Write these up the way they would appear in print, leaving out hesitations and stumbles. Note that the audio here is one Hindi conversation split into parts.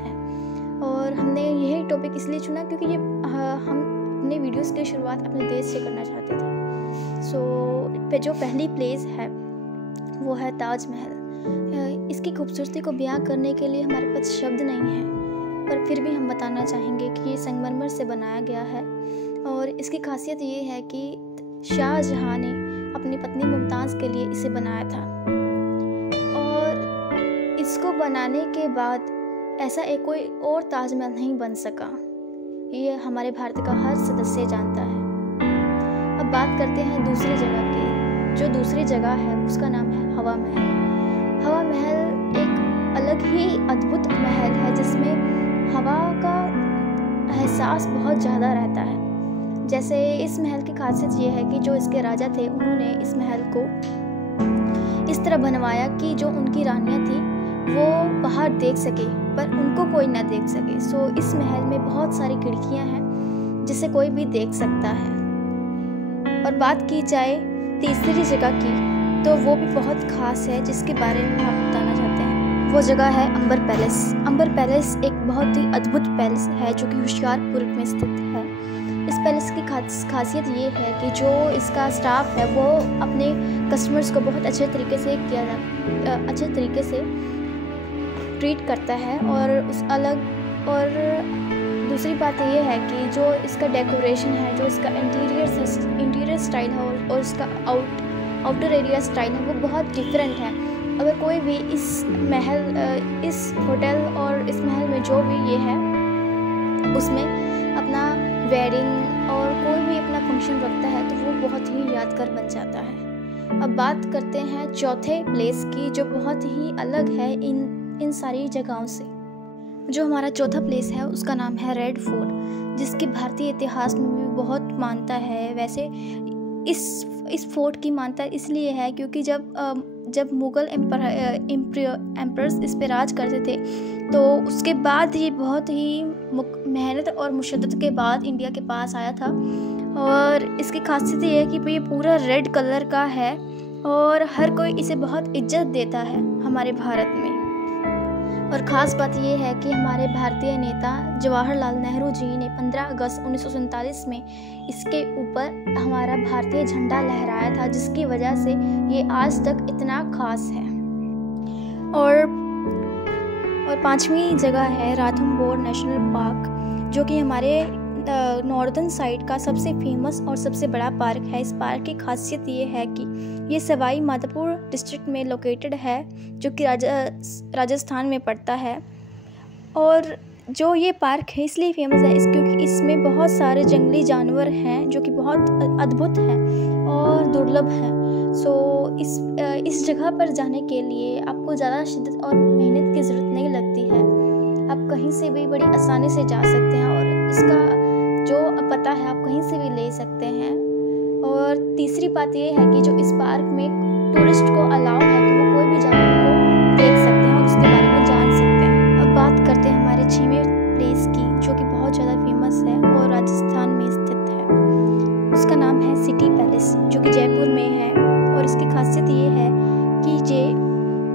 हैं। और हमने यही टॉपिक इसलिए चुना क्योंकि ये हम अपने वीडियोस की शुरुआत अपने देश से करना चाहते थे। सो जो पहली प्लेस है वो है ताजमहल। इसकी खूबसूरती को बयां करने के लिए हमारे पास शब्द नहीं है, पर फिर भी हम बताना चाहेंगे कि ये संगमरमर से बनाया गया है। और इसकी खासियत ये है कि शाहजहां ने अपनी पत्नी मुमताज़ के लिए इसे बनाया था, और इसको बनाने के बाद ऐसा एक कोई और ताजमहल नहीं बन सका। ये हमारे भारत का हर सदस्य जानता है। अब बात करते हैं दूसरी जगह की। जो दूसरी जगह है उसका नाम है हवा महल। हवा महल एक अलग ही अद्भुत महल है जिसमें हवा का एहसास बहुत ज़्यादा रहता है। जैसे इस महल की खासियत ये है कि जो इसके राजा थे उन्होंने इस महल को इस तरह बनवाया कि जो उनकी रानियाँ थी वो बाहर देख सके पर उनको कोई ना देख सके। सो इस महल में बहुत सारी खिड़कियाँ हैं जिसे कोई भी देख सकता है। और बात की जाए तीसरी जगह की तो वो भी बहुत ख़ास है जिसके बारे में हम बताना चाहते हैं। वो जगह है अंबर पैलेस। अंबर पैलेस एक बहुत ही अद्भुत पैलेस है जो कि होशियारपुर में स्थित है। इस पैलेस की खासियत ये है कि जो इसका स्टाफ है वो अपने कस्टमर्स को बहुत अच्छे तरीके से ट्रीट करता है। और दूसरी बात ये है कि जो इसका डेकोरेशन है, जो इसका इंटीरियर स्टाइल है और इसका आउटर एरिया स्टाइल है वो बहुत डिफरेंट है। अगर कोई भी इस होटल और इस महल में जो भी ये है उसमें अपना वेडिंग और कोई भी अपना फंक्शन रखता है तो वो बहुत ही यादगार बन जाता है। अब बात करते हैं चौथे प्लेस की जो बहुत ही अलग है इन सारी जगहों से। जो हमारा चौथा प्लेस है उसका नाम है रेड फोर्ट, जिसकी भारतीय इतिहास में भी बहुत मान्यता है। वैसे इस फोर्ट की मान्यता इसलिए है क्योंकि जब मुग़ल एम्परर्स इस पे राज करते थे तो उसके बाद ये बहुत ही मेहनत और मुशद्दत के बाद इंडिया के पास आया था। और इसकी खासियत ये है कि ये पूरा रेड कलर का है और हर कोई इसे बहुत इज्जत देता है हमारे भारत में। और ख़ास बात ये है कि हमारे भारतीय नेता जवाहरलाल नेहरू जी ने 15 अगस्त 1947 में इसके ऊपर हमारा भारतीय झंडा लहराया था, जिसकी वजह से ये आज तक इतना ख़ास है। और पांचवी जगह है राथमबोर नेशनल पार्क, जो कि हमारे नॉर्दर्न साइड का सबसे फेमस और सबसे बड़ा पार्क है। इस पार्क की खासियत ये है कि ये सवाई माधोपुर डिस्ट्रिक्ट में लोकेटेड है, जो कि राजस्थान में पड़ता है। और जो ये पार्क है इसलिए फेमस है क्योंकि इसमें बहुत सारे जंगली जानवर हैं जो कि बहुत अद्भुत हैं और दुर्लभ हैं। सो इस जगह पर जाने के लिए आपको ज़्यादा शिद्दत और मेहनत की ज़रूरत नहीं लगती है। आप कहीं से भी बड़ी आसानी से जा सकते हैं और इसका जो पता है आप कहीं से भी ले सकते हैं। और तीसरी बात ये है कि जो इस पार्क में टूरिस्ट को अलाउ है तो वो कोई भी जानवर को देख सकते हैं और उसके बारे में जान सकते हैं। अब बात करते हैं हमारे 6वें प्लेस की, जो कि बहुत ज़्यादा फेमस है और राजस्थान में स्थित है। उसका नाम है सिटी पैलेस, जो कि जयपुर में है। और इसकी खासियत ये है कि ये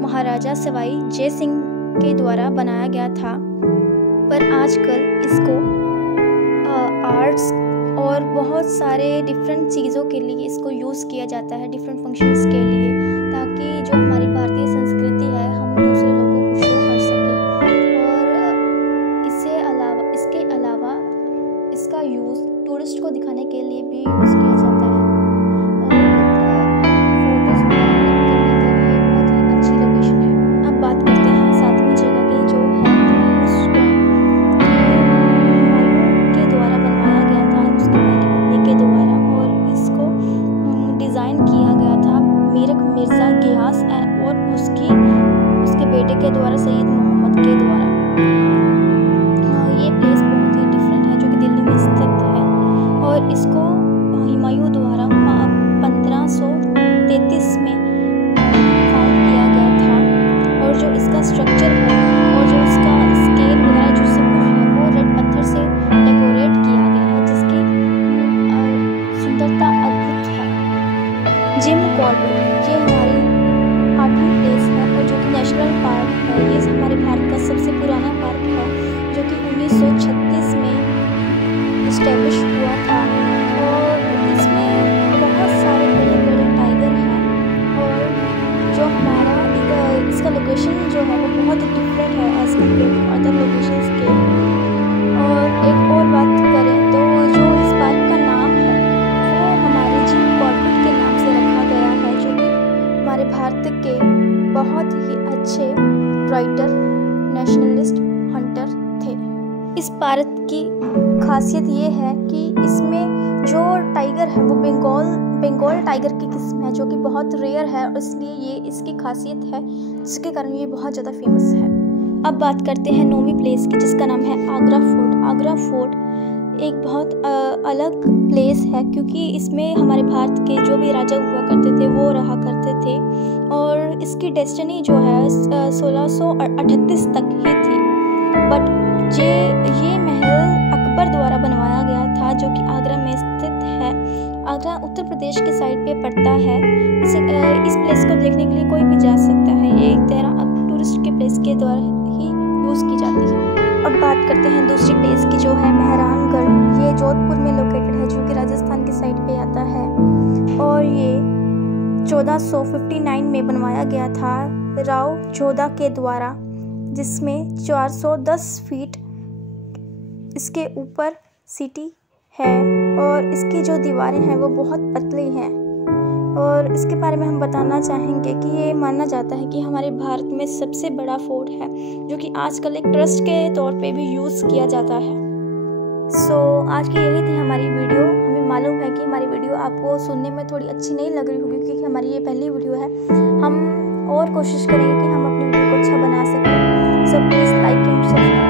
महाराजा सवाई जय सिंह के द्वारा बनाया गया था, पर आजकल इसको आर्ट्स और बहुत सारे डिफरेंट चीज़ों के लिए इसको यूज़ किया जाता है, डिफरेंट फंक्शंस के लिए, ताकि जो हमारी भारतीय संस्कृति है हम दूसरे लोगों को शो कर सकें। और इसके अलावा इसका यूज़ टूरिस्ट को दिखाने के लिए भी यूज़ किया जाता है। और फोटोज़ करने के लिए बहुत ही अच्छी लोकेशन है। अब बात करते हैं 7वीं जगह की, जो है के द्वारा बनवाया गया था उसकी पहली पत्नी के द्वारा, और इसको डिज़ाइन किया गया था मीरक मिर्ज़ा गियास और उसके बेटे के द्वारा सैयद मोहम्मद के द्वारा। ये प्लेस बहुत ही डिफरेंट है जो कि दिल्ली में स्थित है, और इसको हुमायूं द्वारा 1533 में फाउंड किया गया था। और जो इसका स्ट्रक्चर है और जो इसका स्केल वगैरह जो सब कुछ है वो रेड पत्थर से डेकोरेट किया गया है, जिसकी सुंदरता अद्भुत है। जिम कॉर्बेट ये हमारी 8वीं प्लेस है और जो कि नेशनल पार्क है। ये हमारे भारत का सबसे पुराना पार्क है इस पार्क की खासियत ये है कि इसमें जो टाइगर है वो बंगाल टाइगर की किस्म है, जो कि बहुत रेयर है और इसलिए ये इसकी खासियत है, जिसके कारण ये बहुत ज़्यादा फेमस है। अब बात करते हैं 9वीं प्लेस की, जिसका नाम है आगरा फोर्ट। आगरा फोर्ट एक बहुत अलग प्लेस है, क्योंकि इसमें हमारे भारत के जो भी राजा हुआ करते थे वो रहा करते थे और इसकी डेस्टिनी जो है 1638 तक ही थी। बट ये महल अकबर द्वारा बनवाया गया था, जो कि आगरा में स्थित है। आगरा उत्तर प्रदेश की साइड पे पड़ता है। इस प्लेस को देखने के लिए कोई भी जा सकता है। ये एक तरह अब टूरिस्ट के प्लेस के द्वारा ही यूज़ की जाती है। अब बात करते हैं दूसरी प्लेस की, जो है मेहरानगढ़। ये जोधपुर में लोकेटेड है, जो कि राजस्थान की साइड पे आता है और ये 1459 में बनवाया गया था राव जोधा के द्वारा, जिसमें 410 फीट इसके ऊपर सिटी है और इसकी जो दीवारें हैं वो बहुत पतली हैं। और इसके बारे में हम बताना चाहेंगे कि ये माना जाता है कि हमारे भारत में सबसे बड़ा फोर्ट है, जो कि आजकल एक ट्रस्ट के तौर पे भी यूज़ किया जाता है। आज की यही थी हमारी वीडियो। हमें मालूम है कि हमारी वीडियो आपको सुनने में थोड़ी अच्छी नहीं लग रही होगी, क्योंकि हमारी ये पहली वीडियो है। हम और कोशिश करेंगे कि हम अपनी वीडियो को अच्छा बना सकें। So please like and subscribe.